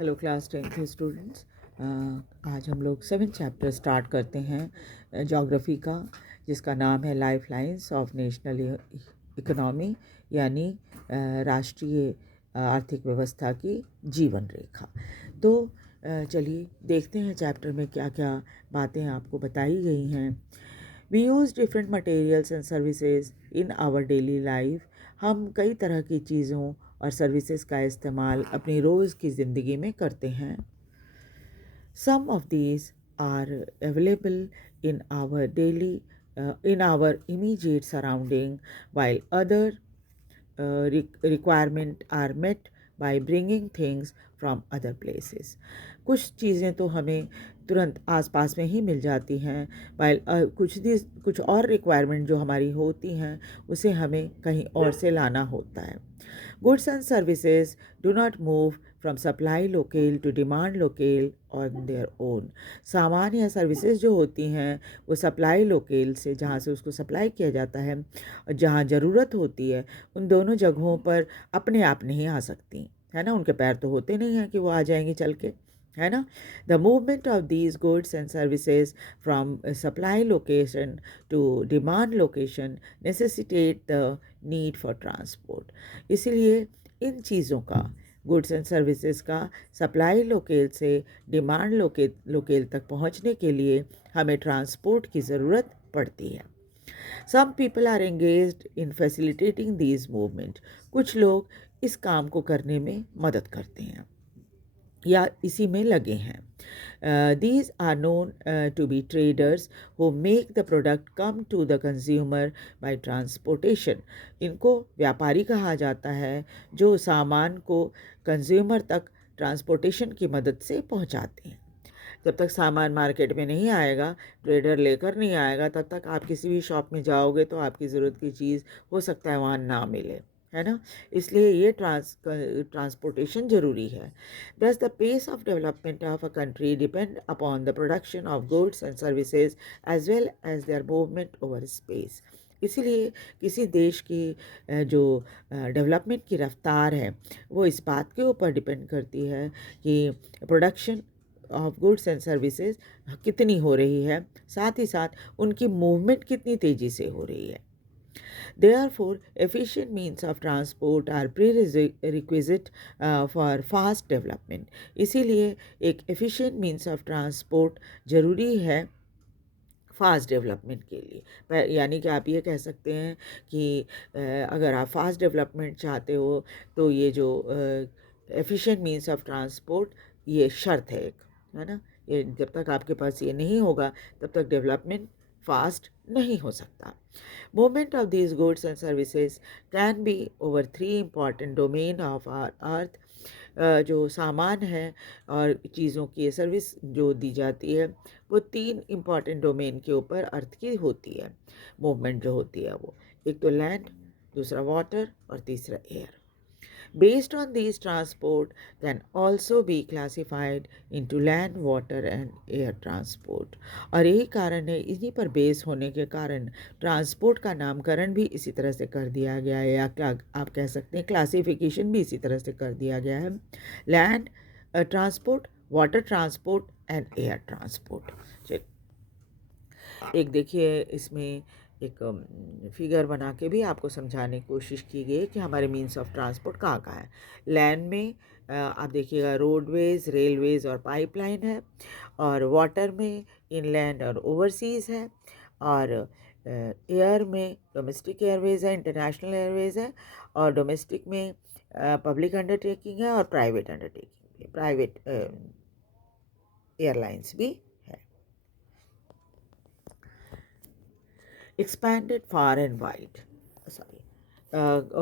Hello class 10th के students. आज हम लोग 7th चैप्टर स्टार्ट करते हैं ज्योग्राफी का, जिसका नाम है life lines of national economy, यानी राष्ट्रीय आर्थिक व्यवस्था की जीवन रेखा। तो चलिए देखते हैं चैप्टर में क्या क्या बातें आपको बताई गई हैं। We use different materials and services in our daily life. हम कई तरह की चीज़ों और सर्विसेज का इस्तेमाल अपनी रोज़ की ज़िंदगी में करते हैं। Some of these are available in our daily in our immediate surrounding, while other requirement are met by bringing things from other places. कुछ चीज़ें तो हमें तुरंत आसपास में ही मिल जाती हैं, while कुछ और रिक्वायरमेंट जो हमारी होती हैं उसे हमें कहीं और से लाना होता है। Goods and services do not move from supply locale to demand locale on their own. सामान या सर्विसेज जो होती हैं वो सप्लाई लोकेल से, जहाँ से उसको सप्लाई किया जाता है और जहाँ ज़रूरत होती है, उन दोनों जगहों पर अपने आप नहीं आ सकती, है ना। उनके पैर तो होते नहीं हैं कि वो आ जाएंगी चल के, है ना। The movement of these goods and services from supply location to demand location necessitate the need for transport. इसीलिए इन चीज़ों का, गुड्स एंड सर्विसेज का सप्लाई लोकेल से डिमांड लोकेल तक पहुंचने के लिए हमें ट्रांसपोर्ट की ज़रूरत पड़ती है। Some people are engaged in facilitating these movement. कुछ लोग इस काम को करने में मदद करते हैं या इसी में लगे हैं। These are known to be traders who make the product come to the consumer by transportation. इनको व्यापारी कहा जाता है जो सामान को कंज्यूमर तक ट्रांसपोर्टेशन की मदद से पहुंचाते हैं। जब तक सामान मार्केट में नहीं आएगा, ट्रेडर लेकर नहीं आएगा, तब तक आप किसी भी शॉप में जाओगे तो आपकी ज़रूरत की चीज़ हो सकता है वहाँ ना मिले, है ना। इसलिए ये ट्रांसपोर्टेशन ज़रूरी है। Thus the pace of development of a country depend upon the production of goods and services as well as their movement over space. इसीलिए किसी देश की जो डेवलपमेंट की रफ्तार है वो इस बात के ऊपर डिपेंड करती है कि production of goods and services कितनी हो रही है, साथ ही साथ उनकी मूवमेंट कितनी तेज़ी से हो रही है। Therefore, efficient means of transport are prerequisite for fast development. इसीलिए एक efficient means of transport ज़रूरी है फास्ट डेवलपमेंट के लिए। यानी कि आप ये कह सकते हैं कि अगर आप फास्ट डेवलपमेंट चाहते हो तो ये जो एफिशिएंट मींस ऑफ ट्रांसपोर्ट ये शर्त है एक, है ना। ये जब तक आपके पास ये नहीं होगा तब तक डेवलपमेंट फास्ट नहीं हो सकता। Movement of these goods and services can be over 3 important domain of our earth. जो सामान है और चीज़ों की सर्विस जो दी जाती है वो 3 इम्पॉर्टेंट डोमेन के ऊपर अर्थ की होती है, मूवमेंट जो होती है वो। एक तो लैंड, दूसरा वाटर और तीसरा air. Based on these, transport can also be classified into land, water and air transport. और यही कारण है, इन्हीं पर बेस होने के कारण ट्रांसपोर्ट का नामकरण भी इसी तरह से कर दिया गया है, या क्या आप कह सकते हैं क्लासिफिकेशन भी इसी तरह से कर दिया गया है। Land transport, water transport and air transport. एक देखिए इसमें एक फिगर बना के भी आपको समझाने की कोशिश की गई है कि हमारे मीन्स ऑफ ट्रांसपोर्ट कहाँ कहाँ है। लैंड में आप देखिएगा रोडवेज, रेलवेज और पाइपलाइन है, और वाटर में इनलैंड और ओवरसीज़ है, और एयर में डोमेस्टिक एयरवेज़ है, इंटरनेशनल एयरवेज़ है, और डोमेस्टिक में पब्लिक अंडरटेकिंग है और प्राइवेट अंडरटेकिंग भी, प्राइवेट एयरलाइंस भी है। Expanded far and wide.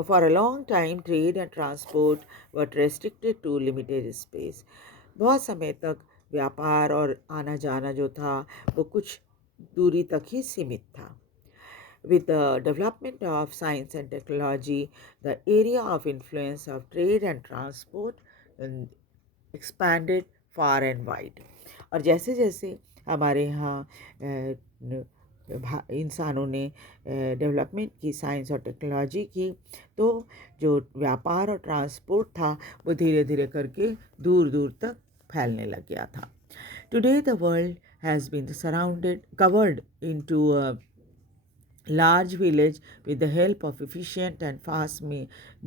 For a long time, trade and transport were restricted to limited space. बहुत समय तक व्यापार और आना जाना जो था वो कुछ दूरी तक ही सीमित था। With the development of science and technology, the area of influence of trade and transport expanded far and wide. और जैसे जैसे हमारे यहाँ इंसानों ने डेवलपमेंट की, साइंस और टेक्नोलॉजी की, तो जो व्यापार और ट्रांसपोर्ट था वो धीरे धीरे करके दूर दूर तक फैलने लग गया था. Today the world has been surrounded covered into a large village with the help of efficient and fast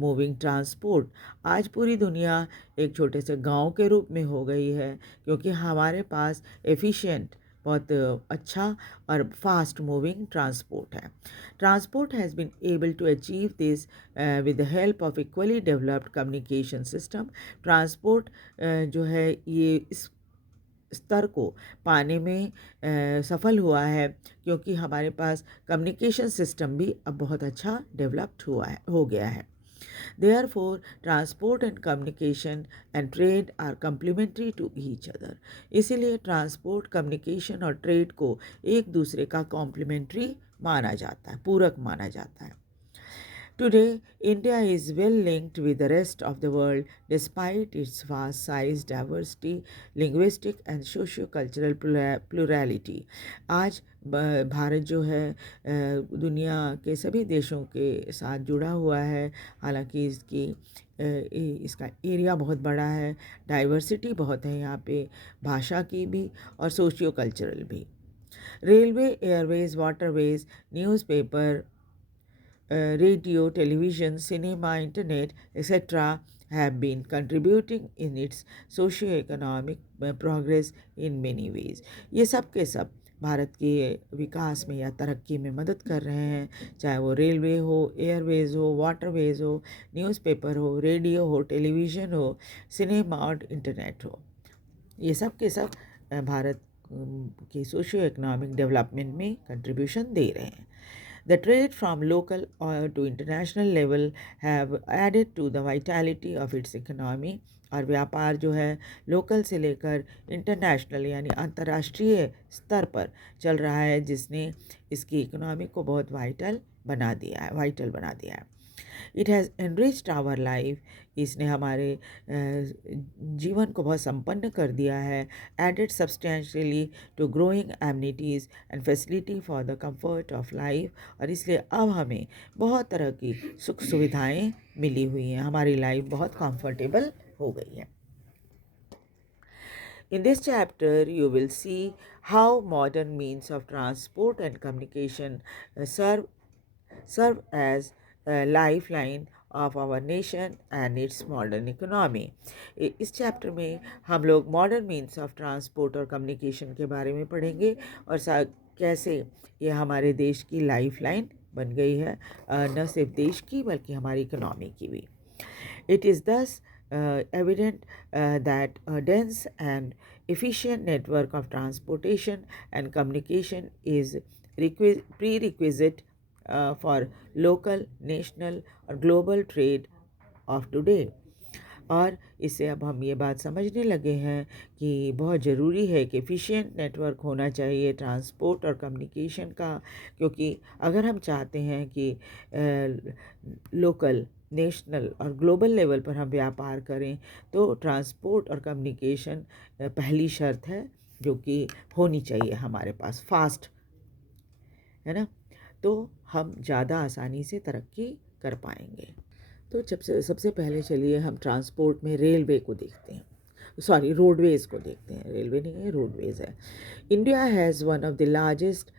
moving transport. आज पूरी दुनिया एक छोटे से गांव के रूप में हो गई है क्योंकि हमारे पास एफिशिएंट, बहुत अच्छा और फास्ट मूविंग ट्रांसपोर्ट है. Transport has been able to achieve this with the help of equally developed communication system. Transport जो है ये इस स्तर को पाने में सफल हुआ है क्योंकि हमारे पास कम्युनिकेशन सिस्टम भी अब बहुत अच्छा डेवलप्ड हो गया है. Therefore, transport and communication and trade are complementary to each other. इसीलिए ट्रांसपोर्ट, कम्युनिकेशन और ट्रेड को एक दूसरे का कॉम्प्लीमेंट्री माना जाता है, पूरक माना जाता है. Today, India is well linked with the rest of the world despite its vast size, diversity, linguistic and socio-cultural plurality. आज भारत जो है दुनिया के सभी देशों के साथ जुड़ा हुआ है. हालांकि इसका एरिया बहुत बड़ा है, डाइवर्सिटी बहुत है यहाँ पे, भाषा की भी और सोशियो कल्चरल भी. Railway, Airways, waterways, newspaper, radio, television, cinema, internet, etc. have been contributing in its socio-economic progress in many ways. ये सब के सब भारत के विकास में या तरक्की में मदद कर रहे हैं, चाहे वो रेलवे हो, एयरवेज हो, वाटरवेज हो, न्यूज़पेपर हो, रेडियो हो, टेलीविज़न हो, सिनेमा और इंटरनेट हो. ये सब के सब भारत की सोशियो इकोनॉमिक डेवलपमेंट में कंट्रीब्यूशन दे रहे हैं. The trade from local to international level have added to the vitality of its economy. और व्यापार जो है लोकल से लेकर इंटरनेशनल यानी अंतर्राष्ट्रीय स्तर पर चल रहा है, जिसने इसकी इकोनॉमी को बहुत वाइटल बना दिया है. It has enriched our life. इसने हमारे जीवन को बहुत संपन्न कर दिया है. Added substantially to growing amenities and facility for the comfort of life. और इसलिए अब हमें बहुत तरह की सुख सुविधाएं मिली हुई हैं, हमारी लाइफ बहुत कंफर्टेबल हो गई है. In this chapter, you will see how modern means of transport and communication serve as a lifeline of our nation and its modern economy. इस चैप्टर में हम लोग मॉडर्न मीन्स ऑफ ट्रांसपोर्ट और communication के बारे में पढ़ेंगे और कैसे ये हमारे देश की लाइफलाइन बन गई है, न सिर्फ देश की बल्कि हमारी इकोनॉमी की भी. It is thus evident that a dense and efficient network of transportation and communication is prerequisite for local, national और global trade of today. और इससे अब हम ये बात समझने लगे हैं कि बहुत ज़रूरी है कि एफिशिएंट नेटवर्क होना चाहिए ट्रांसपोर्ट और कम्युनिकेशन का, क्योंकि अगर हम चाहते हैं कि लोकल, नेशनल और ग्लोबल लेवल पर हम व्यापार करें तो ट्रांसपोर्ट और कम्युनिकेशन पहली शर्त है जो कि होनी चाहिए हमारे पास, फास्ट है ना, तो हम ज़्यादा आसानी से तरक्की कर पाएंगे. तो सबसे पहले चलिए हम ट्रांसपोर्ट में रेलवे को देखते हैं, रोडवेज़ को देखते हैं. रेलवे नहीं है, रोडवेज़ है. India has one of the largest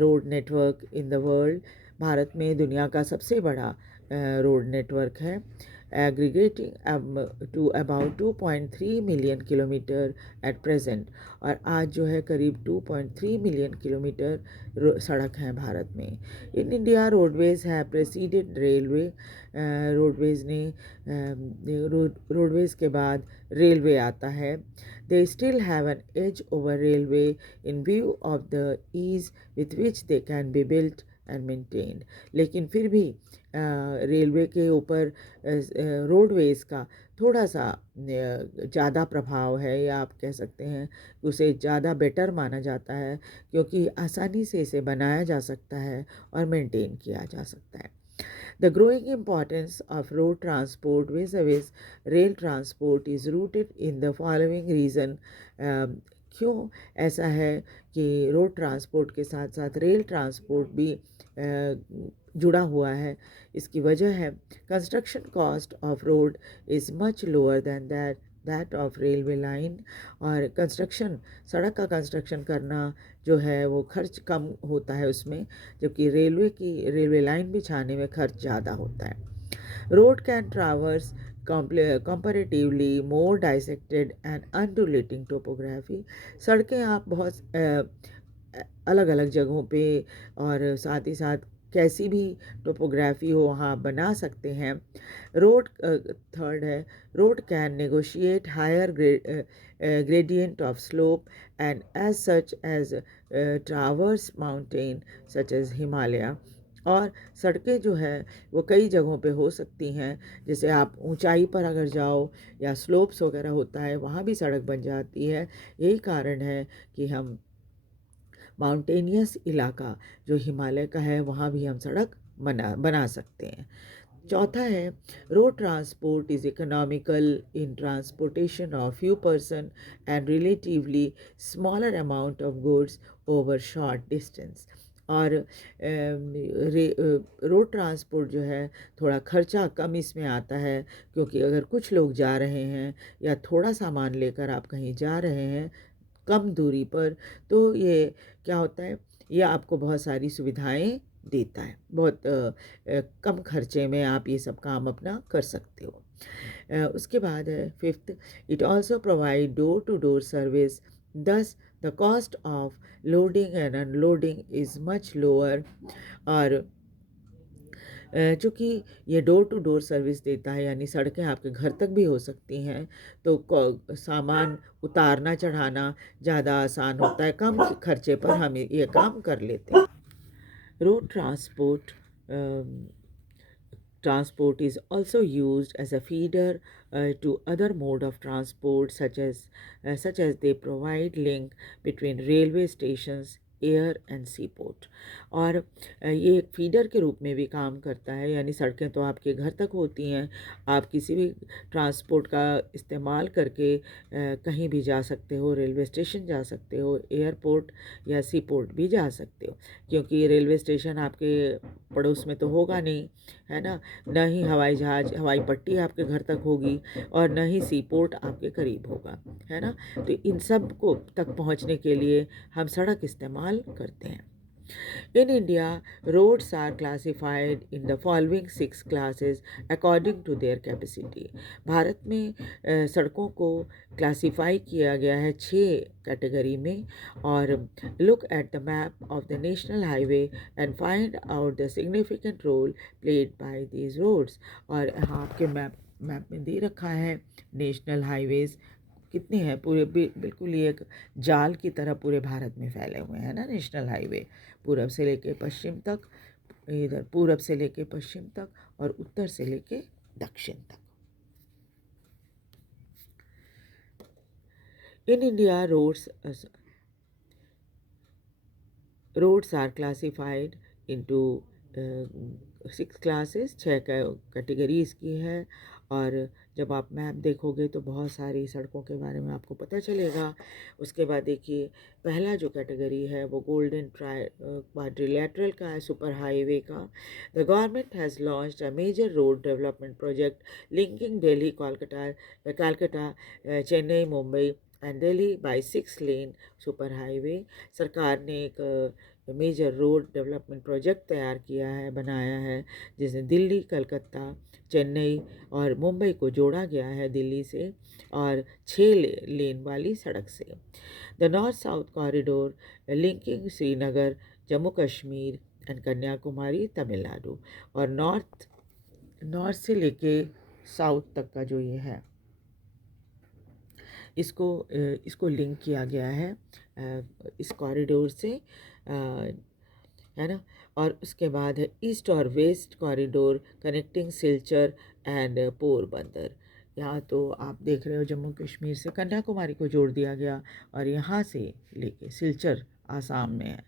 road network in the world. Bharat में दुनिया का सबसे बड़ा रोड नेटवर्क है, aggregating to about 2.3 million kilometre at present. और आज जो है करीब 2.3 मिलियन किलोमीटर सड़क हैं भारत में. इन इंडिया रोडवेज़ है प्रेसीडेड रेलवे. रोडवेज़ के बाद रेलवे आता है. They still have an edge over railway in view of the ease with which they can be built and maintained. लेकिन फिर भी रेलवे के ऊपर रोडवेज़ का थोड़ा सा ज़्यादा प्रभाव है, या आप कह सकते हैं उसे ज़्यादा बेटर माना जाता है क्योंकि आसानी से इसे बनाया जा सकता है और मेंटेन किया जा सकता है. The growing importance of road transport vis-a-vis rail transport is rooted in the following reason. क्यों ऐसा है कि रोड ट्रांसपोर्ट के साथ साथ रेल ट्रांसपोर्ट भी जुड़ा हुआ है? इसकी वजह है construction cost of road is much lower than that of railway line. और कंस्ट्रक्शन, सड़क का कंस्ट्रक्शन करना जो है वो खर्च कम होता है उसमें, जबकि रेलवे लाइन बिछाने में खर्च ज़्यादा होता है। Road can traverse comparatively more dissected and undulating topography। सड़कें आप बहुत अलग अलग जगहों पे और साथ ही साथ कैसी भी टोपोग्राफी हो वहाँ बना सकते हैं। रोड थर्ड है, road can negotiate higher gradient of slope and as such as traverse mountain such as Himalaya। और सड़कें जो है वो कई जगहों पे हो सकती हैं, जैसे आप ऊंचाई पर अगर जाओ या स्लोप्स वगैरह होता है वहाँ भी सड़क बन जाती है। यही कारण है कि हम माउंटेनियस इलाका जो हिमालय का है वहाँ भी हम सड़क बना सकते हैं। चौथा है, road transport is economical in transportation of few person and relatively smaller amount of goods over short distance. और रोड ट्रांसपोर्ट जो है थोड़ा खर्चा कम इसमें आता है, क्योंकि अगर कुछ लोग जा रहे हैं या थोड़ा सामान लेकर आप कहीं जा रहे हैं कम दूरी पर, तो ये क्या होता है, ये आपको बहुत सारी सुविधाएं देता है। बहुत कम खर्चे में आप ये सब काम अपना कर सकते हो। उसके बाद है fifth, it also provide door to door service, thus the cost of loading and unloading is much lower. और चूँकि ये डोर टू डोर सर्विस देता है, यानी सड़कें आपके घर तक भी हो सकती हैं, तो सामान उतारना चढ़ाना ज़्यादा आसान होता है, कम खर्चे पर हम ये काम कर लेते हैं। Road transport is also used as a feeder to other mode of transport, such as they provide link between railway stations, air and sea port. और ये एक फीडर के रूप में भी काम करता है, यानी सड़कें तो आपके घर तक होती हैं, आप किसी भी ट्रांसपोर्ट का इस्तेमाल करके कहीं भी जा सकते हो, रेलवे स्टेशन जा सकते हो, एयरपोर्ट या सी पोर्ट भी जा सकते हो, क्योंकि रेलवे स्टेशन आपके पड़ोस में तो होगा नहीं, है ना, न ही हवाई जहाज, हवाई पट्टी आपके घर तक होगी और न ही सी पोर्ट आपके करीब होगा, है ना। तो इन सब को तक पहुंचने के लिए हम सड़क इस्तेमाल करते हैं। In India, roads are classified in the following 6 classes according to their capacity। Bharat में सड़कों को क्लासीफाई किया गया है 6 कैटेगरी में। और look at the map of the national highway and find out the significant role played by these roads। और यहाँ आपके मैप में दे रखा है नेशनल हाईवेज़ कितने हैं, पूरे बिल्कुल ही एक जाल की तरह पूरे भारत में फैले हुए हैं ना नेशनल हाईवे, पूरब से लेके पश्चिम तक, इधर पूरब से लेके पश्चिम तक और उत्तर से लेके दक्षिण तक। In India roads are classified into 6 classes, 6 categories की है। और जब आप मैप देखोगे तो बहुत सारी सड़कों के बारे में आपको पता चलेगा। उसके बाद देखिए, पहला जो कैटेगरी है वो गोल्डन क्वाड्रिलेटरल का है, सुपर हाईवे का। The government has launched a major road development project linking Delhi Kolkata Chennai Mumbai and Delhi by 6 lane super highway. सरकार ने एक मेजर रोड डेवलपमेंट प्रोजेक्ट तैयार किया है, बनाया है, जिसे दिल्ली, कलकत्ता, चेन्नई और मुंबई को जोड़ा गया है दिल्ली से, और 6 लेन वाली सड़क से। The north south corridor linking Srinagar, Jammu Kashmir and Kanyakumari, Tamil Nadu. और नॉर्थ से लेके साउथ तक का जो ये है, इसको लिंक किया गया है इस कॉरिडोर से, है ना। और उसके बाद है ईस्ट और west corridor connecting Silchar and Porbandar. यहाँ तो आप देख रहे हो जम्मू कश्मीर से कन्याकुमारी को जोड़ दिया गया, और यहाँ से लेके सिलचर आसाम में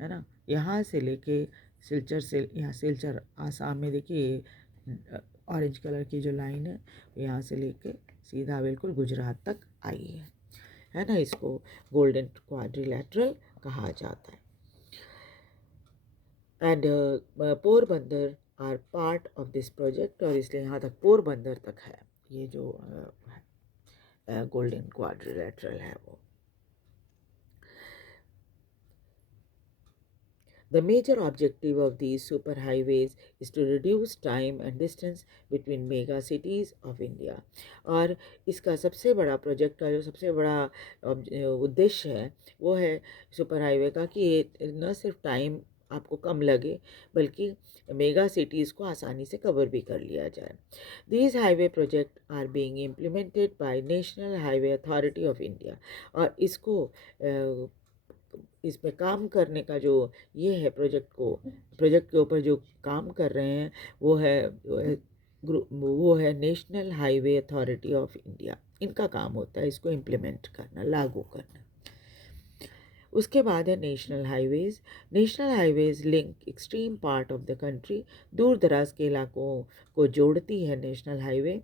है ना, यहाँ से लेके सिलचर से, यहाँ सिलचर आसाम में, देखिए ऑरेंज कलर की जो लाइन है यहाँ से लेके सीधा बिल्कुल गुजरात तक आई है। है ना, इसको गोल्डन क्वाड्रिलेटरल कहा जाता है। And Porbandar are part of this project, और इसलिए यहाँ तक पोरबंदर तक है ये जो गोल्डन क्वाड्रिलेटरल है वो। The major objective of these superhighways is to reduce time and distance between mega cities of India। और इसका सबसे बड़ा प्रोजेक्ट का जो सबसे बड़ा उद्देश्य है वो है सुपर हाईवे का कि ये न सिर्फ टाइम आपको कम लगे बल्कि मेगा सिटीज़ को आसानी से कवर भी कर लिया जाए। These highway projects are being implemented by National Highway Authority of India। और इसको इसमें काम करने का जो ये है प्रोजेक्ट के ऊपर जो काम कर रहे हैं वो है national highway authority of India. इनका काम होता है इसको इम्प्लीमेंट करना, लागू करना। उसके बाद है national highways. National highways link extreme part of the country, दूर दराज के इलाकों को जोड़ती है national highway.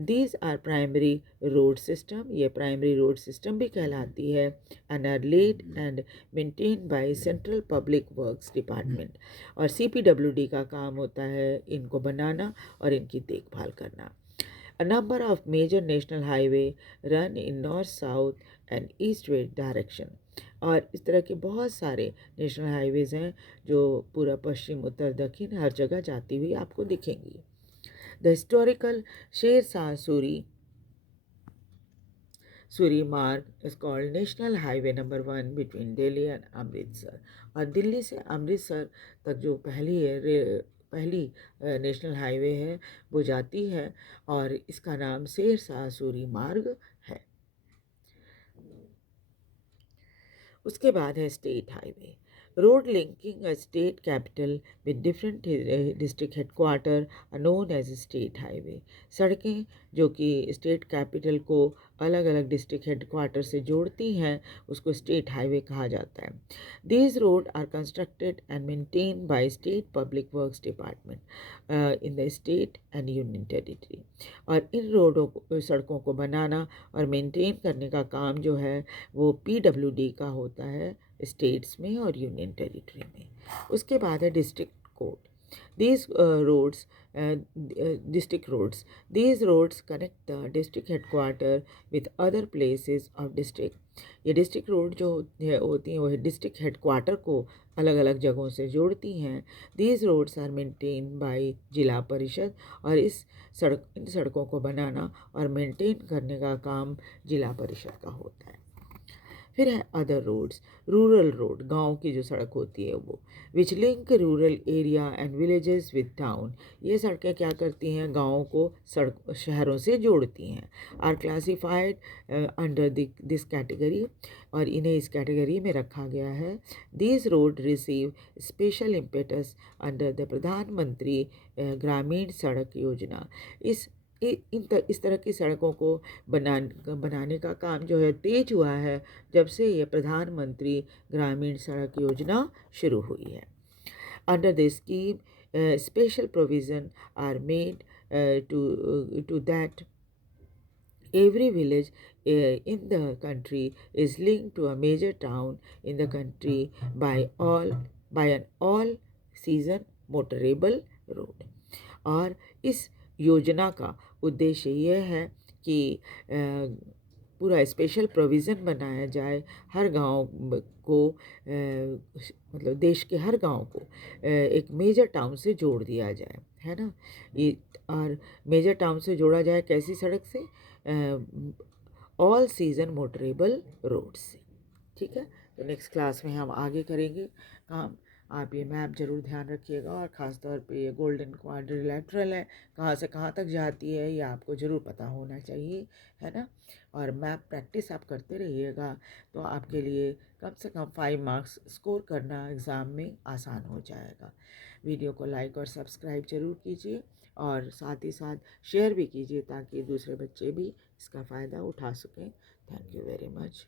These are primary road system, ये प्राइमरी रोड सिस्टम भी कहलाती है, and are laid and maintain by central public works department. और CPWD का काम होता है इनको बनाना और इनकी देखभाल करना। A number of major national highway run in north, south and east west direction। और इस तरह के बहुत सारे नेशनल हाईवेज़ हैं जो पूरा पश्चिम उत्तर दक्षिण हर जगह जाती हुई आपको दिखेंगी। द हिस्टोरिकल शेरशाह सूरी मार्ग is called national highway number 1 between Delhi and Amritsar. और दिल्ली से अमृतसर तक जो पहली नेशनल हाईवे है वो जाती है और इसका नाम शेरशाह सूरी मार्ग है। उसके बाद है state highway. Road linking a state capital with different district headquarter are known as state highway. सड़कें जो कि स्टेट कैपिटल को अलग अलग डिस्ट्रिक्ट हेडक्वार्टर से जोड़ती हैं उसको स्टेट हाईवे कहा जाता है। These road are constructed and maintain by state public works department in the state and union territory. और इन सड़कों को बनाना और मेंटेन करने का काम जो है वो PWD का होता है स्टेट्स में और यूनियन टेरिटरी में। उसके बाद है district code. These district roads. These roads connect the district headquarter with other places of district। ये डिस्ट्रिक्ट रोड जो होती हैं वो डिस्ट्रिक्ट हेडक्वार्टर को अलग अलग जगहों से जोड़ती हैं। These roads are maintain by Zila Parishad. और इन सड़कों को बनाना और मेंटेन करने का काम जिला परिषद का होता है। फिर है अदर रोड्स। रूरल रोड, गांव की जो सड़क होती है वो, which link rural area and villages with town. ये सड़कें क्या करती हैं, गाँवों को शहरों से जोड़ती हैं। Are classified under this category, और इन्हें इस कैटेगरी में रखा गया है। These road receive special impetus under the Pradhanmantri Gramin सड़क योजना। इस तरह की सड़कों को बनाने का काम जो है तेज हुआ है जब से ये प्रधानमंत्री ग्रामीण सड़क योजना शुरू हुई है। Under the scheme special provision are made to that every village in the country is linked to a major town in the country by an all season motorable road। और इस योजना का उद्देश्य यह है कि पूरा स्पेशल प्रोविज़न बनाया जाए हर गांव को, मतलब देश के हर गांव को एक मेजर टाउन से जोड़ दिया जाए, है ना। ये और मेजर टाउन से जोड़ा जाए कैसी सड़क से, ऑल सीज़न मोटरेबल रोड से। ठीक है, तो नेक्स्ट क्लास में हम आगे करेंगे काम। आप ये मैप ज़रूर ध्यान रखिएगा, और ख़ास तौर पे ये गोल्डन क्वाड्रिलेटरल है, कहाँ से कहाँ तक जाती है ये आपको ज़रूर पता होना चाहिए, है ना। और मैप प्रैक्टिस आप करते रहिएगा तो आपके लिए कम से कम 5 मार्क्स स्कोर करना एग्ज़ाम में आसान हो जाएगा। वीडियो को लाइक और सब्सक्राइब ज़रूर कीजिए, और साथ ही साथ शेयर भी कीजिए ताकि दूसरे बच्चे भी इसका फ़ायदा उठा सकें। Thank you very much.